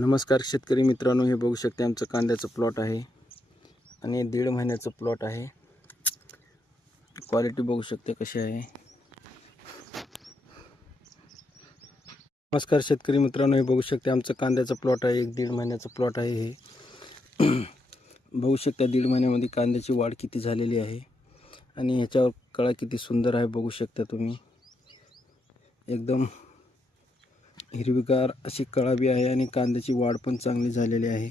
नमस्कार शेतकरी मित्रांनो, हे बघू शकते आमचं कांद्याचं प्लॉट आहे आणि 1.5 महिन्याचं प्लॉट आहे। क्वालिटी बघू शकते कशी आहे। नमस्कार शेतकरी मित्रांनो, हे बघू शकते आमचं कांद्याचं प्लॉट आहे। 1.5 महिन्याचं प्लॉट आहे हे। बघू शकता 1.5 महिन्यामध्ये कांद्याची वाढ किती झालेली आहे आणि ह्याच्यावर कळा किती सुंदर आहे बघू शकता तुम्ही। एकदम हिरवीगार अशी कळा बी आहे आणि कांद्याची वाढ पण चांगली झालेली आहे।